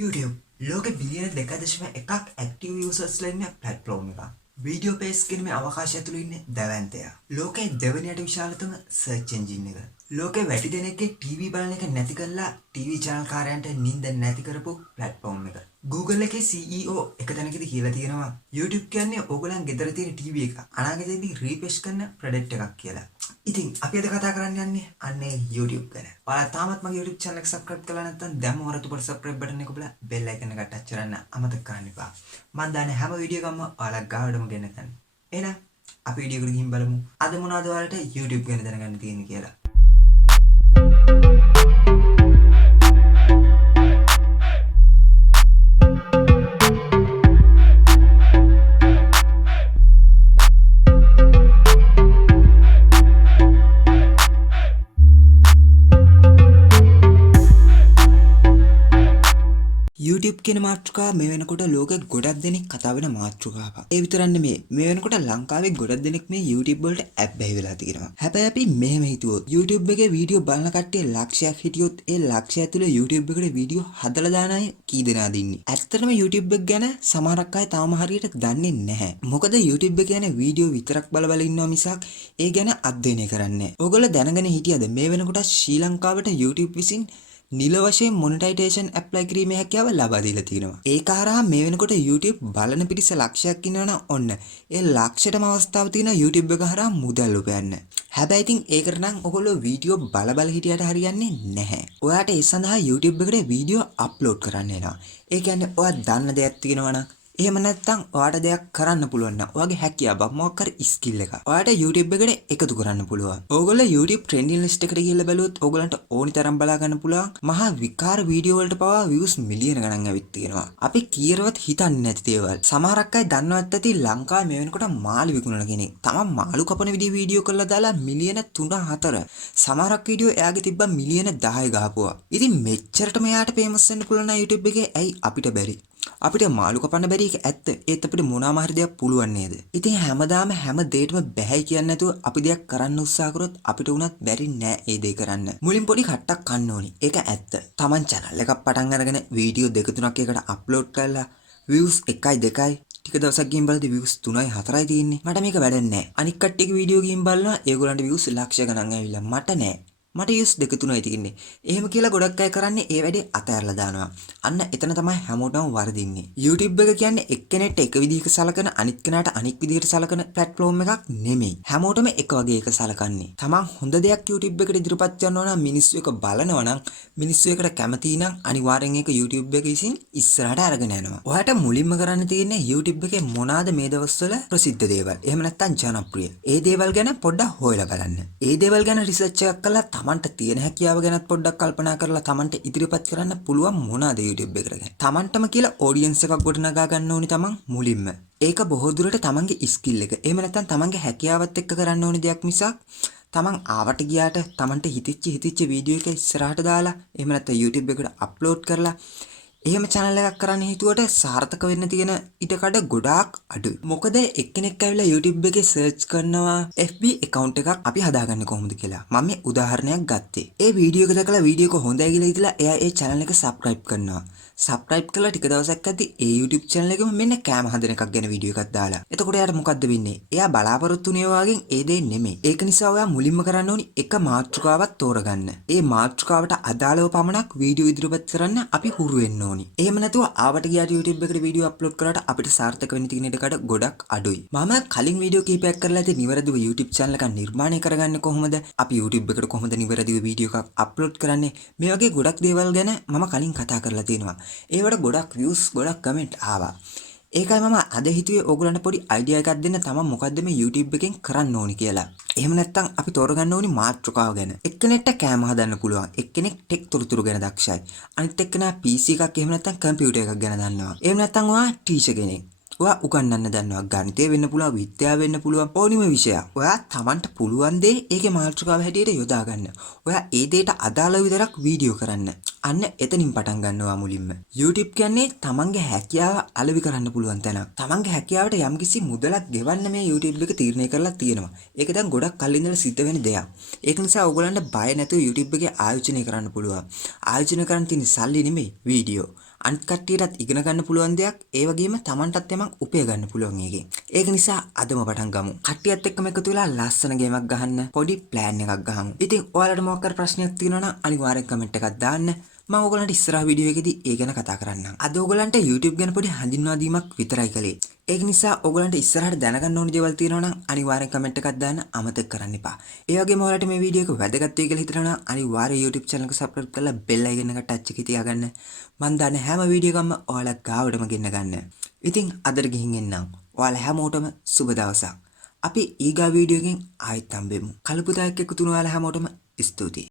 YouTube ලෝකෙ බිලියන 2.1ක් active යූසර්ස්ලා ඉන්න ප්ලැට්ෆෝම් එකක්. වීඩියෝ පේජ් කියන මේ අවකාශය ඇතුළේ ඉන්නේ දැවැන්තයා. ලෝකේ දෙවෙනියට විශාලතම සර්ච් එන්ජින් එක. ලෝකේ වැඩි දෙනෙක්ගේ ටීවී බලන එක නැති කරලා ටීවී channel කාරයන්ට නිින්ද නැති කරපු ප්ලැට්ෆෝම් එක. Google එකේ CEO එක තැනකදී කියලා තියෙනවා YouTube කියන්නේ ඕගොල්ලන් ගෙදර තියෙන ටීවී එක අනාගතයේදී රීෆ්‍රෙෂ් කරන ප්‍රොඩක්ට් එකක් කියලා. ඉතින් අපි අද කතා කරන්න යන්නේ අන්නේ YouTube ගැන. ඔයාලා තාමත් මගේ YouTube channel එක subscribe කරලා නැත්නම් දැම්ම වරතුපට subscribe button එක ඔබලා bell icon එක touch කරන්න අමතක කරන්න එපා. මම දාන හැම වීඩියෝ එකක්ම ඔයාලා ගාවටම ගෙන්න ගන්න. එහෙනම් අපි වීඩියෝ එකට ගිහින් බලමු. අද මොනවද ඔයාලට YouTube ගැන දැනගන්න තියෙන්නේ කියලා. YouTube කියන මාතෘකාව මේ වෙනකොට ලෝකෙ ගොඩක් දෙනෙක් කතා වෙන මාතෘකාවක්. ඒ විතරක් නෙමෙයි මේ වෙනකොට ලංකාවේ ගොඩක් දෙනෙක් මේ YouTube වලට ඇබ්බැහි වෙලා තියෙනවා. හැබැයි අපි මෙහෙම හිතුවොත් YouTube එකේ වීඩියෝ බලන කට්ටිය ලක්ෂයක් හිටියොත් ඒ ලක්ෂය ඇතුලේ YouTube එකට වීඩියෝ හදලා දාන අය කී දෙනාද ඉන්නේ? ඇත්තටම YouTube එක ගැන සමහරක් අය තාම හරියට දන්නේ නැහැ. මොකද YouTube එක ගැන වීඩියෝ විතරක් බල ඉන්නවා මිසක් ඒ ගැන අධ්‍යයනය කරන්නේ නැහැ. ඕගොල්ලෝ දැනගෙන හිටියද මේ වෙනකොට ශ්‍රී ලංකාවට YouTube විසින් නිල වශයෙන් මොනටයිසේෂන් ඇප්ලයි කිරීමේ හැකියාව ලබා දීලා තියෙනවා. ඒක හරහා මේ වෙනකොට YouTube බලන පිරිස ලක්ෂයක් ඉන්නවනම් ඔන්න ඒ ලක්ෂයටම අවස්ථාව තියෙනවා YouTube එක හරහා මුදල් උපයන්න. හැබැයි ඉතින් ඒකට නම් ඔයගොල්ලෝ වීඩියෝ බල හිටියට හරියන්නේ නැහැ. ඔයාට ඒ සඳහා YouTube එකට වීඩියෝ අප්ලෝඩ් කරන්න වෙනවා. ඒ කියන්නේ ඔයා දන්න දෙයක් තියෙනවා නම් එහෙම නැත්නම් ඔයාට දෙයක් කරන්න පුළුවන් නම් ඔයාගේ හැකියාවක් මොකක් හරි ස්කිල් එකක් ඔයාට YouTube එකට එකතු කරන්න පුළුවන්. ඕගොල්ලෝ YouTube trending list එකට ගිහලා බැලුවොත් ඕගොල්ලන්ට ඕනි තරම් බලා ගන්න පුළුවන් මහා විකාර වීඩියෝ වලට පවා views මිලියන ගණන් ඇවිත් තියෙනවා. අපි කීරවත් හිතන්නේ නැති දේවල්. සමහරක් අය දන්නවත් ඇති ලංකාවේ මේ වෙනකොට මාළු විකුණන කෙනෙක්. තමන් මාළු කපන වීඩියෝ කරලා දාලා මිලියන 3-4. සමහරක් වීඩියෝ එයාගේ තිබ්බා මිලියන 10 ගහපුවා. ඉතින් මෙච්චරටම එයාට famous වෙන්න පුළුවන් YouTube එකේ ඇයි අපිට බැරි? අපිට මාළු කපන්න බැරි එක ඇත්ත. ඒත් අපිට මොනවාම හරි දෙයක් පුළුවන් නේද? ඉතින් හැමදාම හැම දෙයකම බැහැ කියන්නේ නැතුව අපි දෙයක් කරන්න උත්සාහ කරොත් අපිට උනත් බැරි නෑ ඒ දේ කරන්න. මුලින් පොඩි කට්ටක් කන්න ඕනි. ඒක ඇත්ත. Taman channel එකක් පටන් අරගෙන වීඩියෝ 2-3ක් එකට අප්ලෝඩ් කරලා views 1-2යි ටික දවසක් ගිහින් බලද්දි views 3-4යි තියෙන්නේ. මට මේක වැඩන්නේ නෑ. අනික් කට්ටියගේ වීඩියෝ ගිහින් බලනවා ඒගොල්ලන්ට views ලක්ෂ ගණන් ඇවිල්ලා. මට නෑ. මට views 2-3යි තියෙන්නේ. එහෙම කියලා ගොඩක් අය කරන්නේ ඒ වැඩේ අතහැරලා දානවා. අන්න එතන තමයි හැමෝටම වරදින්නේ. YouTube එක කියන්නේ එක්කෙනෙක්ට එක විදිහක සලකන අනිත් කෙනාට අනිත් විදිහට සලකන platform එකක් නෙමෙයි. හැමෝටම එක වගේ එක සලකන්නේ. තමන් හොඳ දෙයක් YouTube එකට ඉදිරිපත් කරනවා නම් මිනිස්සු එක බලනවා නම් මිනිස්සු එකට කැමති නම් අනිවාර්යෙන් ඒක YouTube එක විසින් ඉස්සරහට අරගෙන යනවා. ඔයාට මුලින්ම කරන්න තියෙන්නේ YouTube එකේ මොනවාද මේ දවස්වල ප්‍රසිද්ධ දේවල්. එහෙම නැත්නම් ජනප්‍රිය. ඒ දේවල් ගැන පොඩ්ඩක් හොයලා බලන්න. ඒ දේවල් ගැන රිසර්ච් එකක් කරලා තමන්ට තියෙන හැකියාව ගැනත් පොඩ්ඩක් කල්පනා කරලා තමන්ට ඉදිරිපත් කරන්න පුළුවන් මොනවාද YouTube එකට ගැන. තමන්ටම කියලා ඔඩියන්ස් එකක් ගොඩනගා ගන්න ඕනි තමන් මුලින්ම. ඒක බොහෝ දුරට තමන්ගේ ස්කිල් එක. එහෙම නැත්නම් තමන්ගේ හැකියාවත් එක්ක කරන්න ඕනි දෙයක් මිසක් තමන් ආවට ගියාට තමන්ට හිතිච්ච වීඩියෝ එක ඉස්සරහට දාලා එහෙම නැත්නම් YouTube එකට අප්ලෝඩ් කරලා එහෙම channel එකක් කරන්න හිතුවට සාර්ථක වෙන්න තියෙන ඉඩකඩ ගොඩාක් අඩුයි. මොකද එක්කෙනෙක් ඇවිල්ලා YouTube එකේ search කරනවා FB account එකක් අපි හදාගන්නේ කොහොමද කියලා. මම මේ උදාහරණයක් ගත්තේ. ඒ වීඩියෝ එක දැකලා වීඩියෝ එක හොඳයි කියලා හිතලා එයා ඒ channel එක subscribe කරනවා. subscribe කරලා ටික දවසක් ඇද්දි ඒ YouTube channel එකෙම මෙන්න කෑම හදන එකක් ගැන වීඩියෝ එකක් දාලා. එතකොට එයාට මොකද්ද වෙන්නේ? එයා බලාපොරොත්තු වෙන වගේ ඒ දේ නෙමෙයි. ඒක නිසා ඔයා මුලින්ම කරන්න ඕනි එක මාතෘකාවක් තෝරගන්න. ඒ මාතෘකාවට අදාළව පමණක් වීඩියෝ ඉදිරිපත් කරන්න අපි හුරු වෙන්න ඕනි. එහෙම නැතුව ආවට ගියාට YouTube එකට වීඩියෝ අප්ලෝඩ් කරාට අපිට සාර්ථක වෙන්න තියෙන ඉඩකඩ ගොඩක් අඩුයි. මම කලින් වීඩියෝ කීපයක් කරලා ඇති නිවැරදිව YouTube channel එකක් නිර්මාණය කරගන්නේ කොහොමද? අපි YouTube එකට කොහොමද නිවැරදිව වීඩියෝ එකක් අප්ලෝඩ් කරන්නේ? මේ වගේ ගොඩක් දේවල් ගැන මම කලින් කතා කරලා තියෙනවා. ඒවට ගොඩක් views ගොඩක් කමෙන්ට් ආවා. ඒකයි මම අද හිතුවේ ඕගොල්ලන්ට පොඩි අයිඩියා එකක් දෙන්න තමයි මොකද්ද මේ YouTube එකෙන් කරන්න ඕනි කියලා. එහෙම නැත්නම් අපි තෝරගන්න ඕනි මාතෘකාව ගැන. එක්කෙනෙක්ට කැම හදන්න පුළුවන්. එක්කෙනෙක් ටෙක් තොරතුරු ගැන දක්ෂයි. අනිත් එක්කෙනා PC එකක් එහෙම නැත්නම් කම්පියුටර් එකක් ගැන දන්නවා. එහෙම නැත්නම් ඔයා ටීචර් කෙනෙක්. ඔයා උගන්වන්න දන්නවා. ගණිතය වෙන්න පුළුවන්, විද්‍යාව වෙන්න පුළුවන්, ඕනිම විෂයක්. ඔයා Tamanට පුළුවන් දේ ඒකේ මාතෘකාව හැටියට යොදා ගන්න. ඔයා ඒ දෙයට අදාළව විතරක් වීඩියෝ කරන්න. අන්න එතනින් පටන් ගන්නවා මුලින්ම. YouTube කියන්නේ තමන්ගේ හැකියාව අලෙවි කරන්න පුළුවන් තැනක්. තමන්ගේ හැකියාවට යම්කිසි මුදලක් ගෙවන්න මේ YouTube එක තීරණය කරලා තියෙනවා. ඒක දැන් ගොඩක් කල් ඉඳලා සිද්ධ වෙන දෙයක්. ඒක නිසා ඔයගොල්ලන්ට බය නැතුව YouTube එකේ ආයෝජනය කරන්න පුළුවන්. ආයෝජනය කරන්න තියෙන සල්ලි නෙමෙයි වීඩියෝ. අනිත් කට්ටියටත් ඉගෙන ගන්න පුළුවන් දෙයක්, ඒ වගේම Tamanටත් යමක් උපය ගන්න පුළුවන් එකේ. ඒක නිසා අදම පටන් ගමු. කට්ටියත් එක්කම එකතු වෙලා ලස්සන ගේමක් ගහන්න පොඩි ප්ලෑන් එකක් ගහමු. ඉතින් ඔයාලට මොකක් හරි ප්‍රශ්නයක් තියෙනවා නම් අනිවාර්යෙන් කමෙන්ට් එකක් දාන්න. මම ඔයගලන්ට ඉස්සරහ වීඩියෝ එකේදී ඒ ගැන කතා කරන්නම්. අද ඔයගලන්ට YouTube ගැන පොඩි හඳුන්වා දීමක් විතරයි කළේ. ඒක නිසා ඔයගලන්ට ඉස්සරහට දැනගන්න ඕන දේවල් තියෙනවා නම් අනිවාර්යෙන් කමෙන්ට් එකක් දාන්න අමතක කරන්න එපා. ඒ වගේම ඔයාලට මේ වීඩියෝ එක වැදගත් වෙයි කියලා හිතනවා නම් අනිවාර්යෙන් YouTube channel එක subscribe කරලා bell icon එක touch එකේ තියාගන්න. මම දාන හැම වීඩියෝ එකක්ම ඔයාලා ගාවටම ගෙන්න ගන්න. ඉතින් අදට ගිහින් එන්නම්. ඔයාලා හැමෝටම සුබ දවසක්. අපි ඊගා වීඩියෝ එකෙන් ආයෙත් හම්බෙමු. කලපුතායක් එක්ක තුන ඔයාලා හැමෝටම ස්තුතියි.